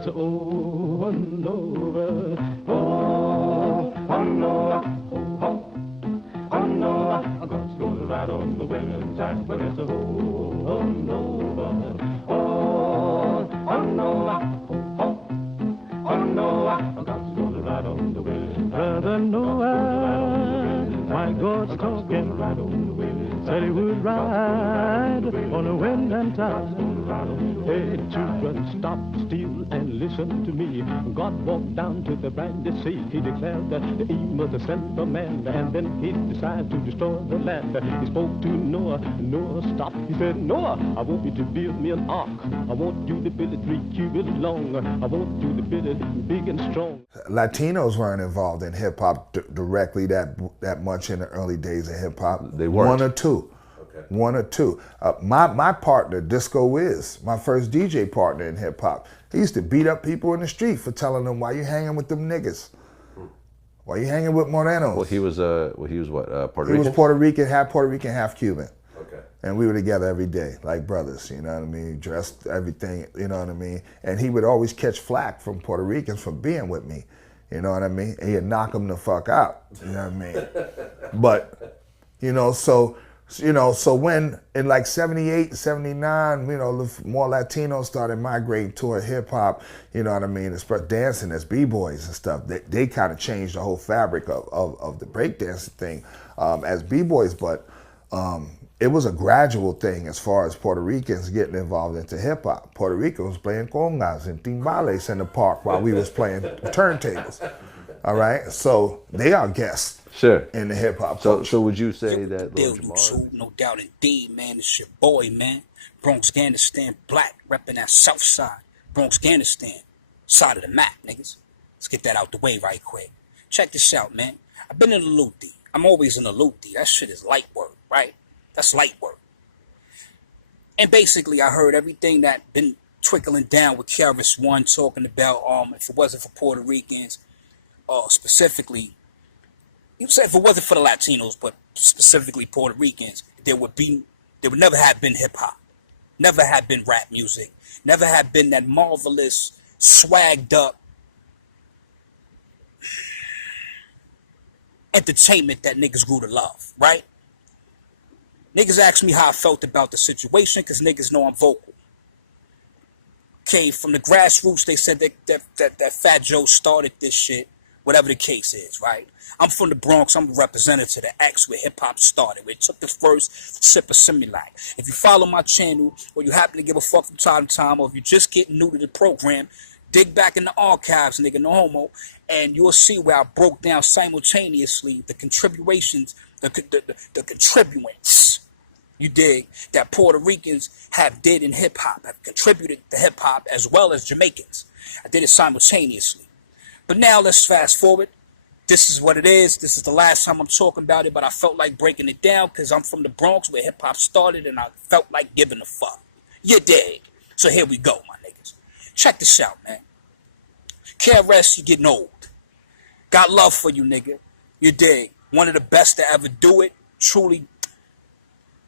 that's over and over. Oh, oh no, oh, oh no, I'm gonna ride on the women's side, but it's a oh no, oh, oh no, oh no, I'm gonna ride on the women's side. Brother Noah, my God's talking, said he would ride on the wind and tide. Hey, children, stop, still, and listen to me. God walked down to the brandy sea. He declared that he must send a man, and then he decided to destroy the land. He spoke to Noah. Noah stopped. He said, Noah, I want you to build me an ark. I want you to build it 3 cubits long. I want you to build it big and strong. Latinos weren't involved in hip-hop directly that much in the early days of hip-hop. They weren't. One or two. One or two. My partner, Disco Wiz, my first DJ partner in hip hop, he used to beat up people in the street for telling them, "Why you hanging with them niggas? Why you hanging with Morenos?" Well, he was what, Puerto Rican? He was Puerto Rican, half Cuban. Okay. And we were together every day, like brothers, you know what I mean? Dressed, everything, you know what I mean? And he would always catch flack from Puerto Ricans for being with me, you know what I mean? And he'd knock them the fuck out, you know what I mean? But, so when in like 78, 79, more Latinos started migrating toward hip hop, you know what I mean, dancing as B-boys and stuff. They kind of changed the whole fabric of the breakdancing thing as B-boys, but it was a gradual thing as far as Puerto Ricans getting involved into hip hop. Puerto Rico was playing congas and timbales in the park while we was playing turntables. All right, so they are guests. Sure. In the hip hop. So would you say that Lil Jamar? No doubt indeed, man. It's your boy, man. Bronx, Afghanistan, black, repping that south side. Bronx, Afghanistan, side of the map, niggas. Let's get that out the way right quick. Check this out, man. I've been in the Luthi. I'm always in the Luthi. That shit is light work, right? That's light work. And basically, I heard everything that been trickling down with KRS-One talking about, if it wasn't for Puerto Ricans, specifically, you said if it wasn't for the Latinos, but specifically Puerto Ricans, there would never have been hip hop, never have been rap music, never have been that marvelous, swagged up entertainment that niggas grew to love, right? Niggas asked me how I felt about the situation because niggas know I'm vocal. Okay, from the grassroots, they said that Fat Joe started this shit, whatever the case is, right? I'm from the Bronx. I'm a representative of the X where hip-hop started, where it took the first sip of Similac. If you follow my channel, or you happen to give a fuck from time to time, or if you're just getting new to the program, dig back in the archives, nigga, no homo, and you'll see where I broke down simultaneously the contributions, the contribuents, you dig, that Puerto Ricans have did in hip-hop, have contributed to hip-hop as well as Jamaicans. I did it simultaneously. But now let's fast forward. This is what it is. This is the last time I'm talking about it, but I felt like breaking it down because I'm from the Bronx where hip-hop started and I felt like giving a fuck. You dig? So here we go, my niggas. Check this out, man. KRS, you getting old. Got love for you, nigga. You dig? One of the best to ever do it. Truly,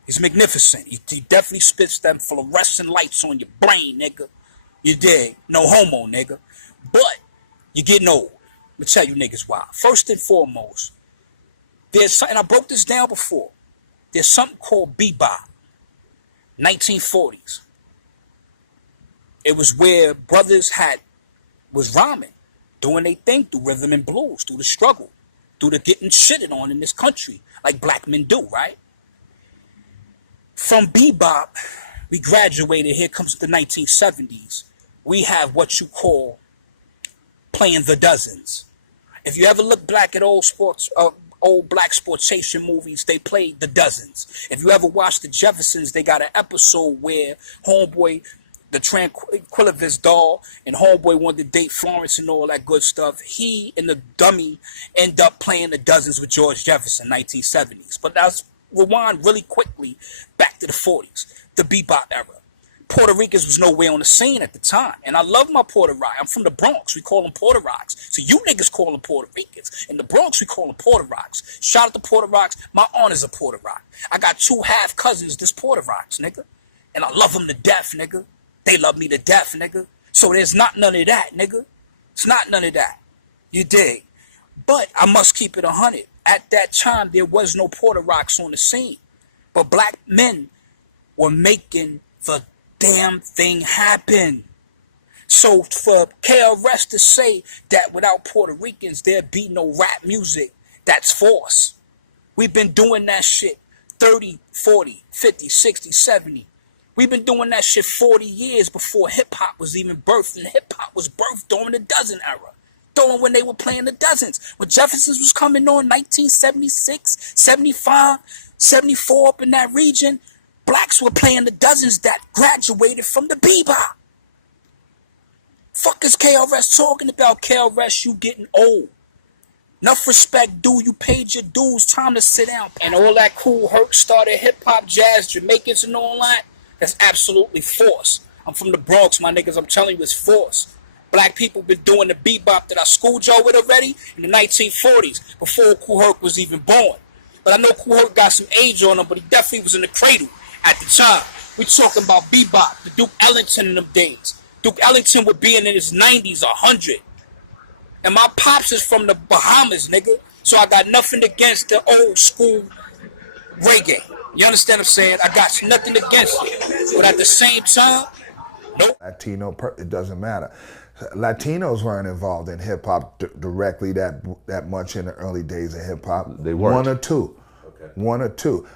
he's magnificent. He definitely spits them fluorescent lights on your brain, nigga. You dig? No homo, nigga. But you're getting old. Let me tell you niggas why. First and foremost, there's something, I broke this down before. There's something called bebop, 1940s. It was where brothers was rhyming, doing their thing through rhythm and blues, through the struggle, through the getting shitted on in this country, like black men do, right? From bebop, we graduated, here comes the 1970s. We have what you call playing the dozens. If you ever look back at old black sportation movies, they played the dozens. If you ever watch the Jeffersons, they got an episode where Homeboy, the Tranquilivist doll, and Homeboy wanted to date Florence and all that good stuff. He and the dummy end up playing the dozens with George Jefferson, 1970s. But let's rewind really quickly back to the 40s, the bebop era. Puerto Ricans was nowhere on the scene at the time. And I love my Puerto Rock. I'm from the Bronx. We call them Puerto Rocks. So you niggas call them Puerto Ricans. In the Bronx, we call them Puerto Rocks. Shout out to Puerto Rocks. My aunt is a Puerto Rock. I got 2 half cousins that's Puerto Rocks, nigga. And I love them to death, nigga. They love me to death, nigga. So there's not none of that, nigga. It's not none of that. You dig? But I must keep it 100. At that time, there was no Porter Rocks on the scene. But black men were making the damn thing happen. So for KRS to say that without Puerto Ricans, there'd be no rap music, that's false. We've been doing that shit 30, 40, 50, 60, 70. We've been doing that shit 40 years before hip-hop was even birthed. And hip-hop was birthed during the dozen era. During when they were playing the dozens. When Jefferson's was coming on 1976, 75, 74 up in that region, blacks were playing the dozens that graduated from the bebop. Fuck is KRS talking about? KRS, you getting old. Enough respect, dude. You paid your dues. Time to sit down. And all that Cool Herc started hip-hop, jazz, Jamaicans and all that, that's absolutely false. I'm from the Bronx, my niggas. I'm telling you, it's false. Black people been doing the bebop that I schooled y'all with already in the 1940s, before Cool Herc was even born. But I know Cool Herc got some age on him, but he definitely was in the cradle at the time. We talking about bebop, the Duke Ellington in them days. Duke Ellington would be in his 90s, 100. And my pops is from the Bahamas, nigga. So I got nothing against the old school reggae. You understand what I'm saying? I got nothing against it. But at the same time, nope. Latino, it doesn't matter. Latinos weren't involved in hip-hop directly that much in the early days of hip-hop. They weren't. One or two. Okay. One or two.